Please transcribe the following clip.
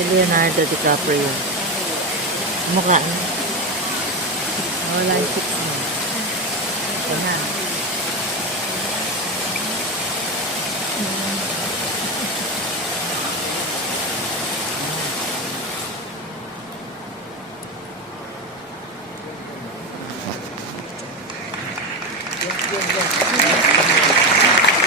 Si Leonardo DiCaprio. Mukha na. Wala yung tips mo. Ito na. Yes.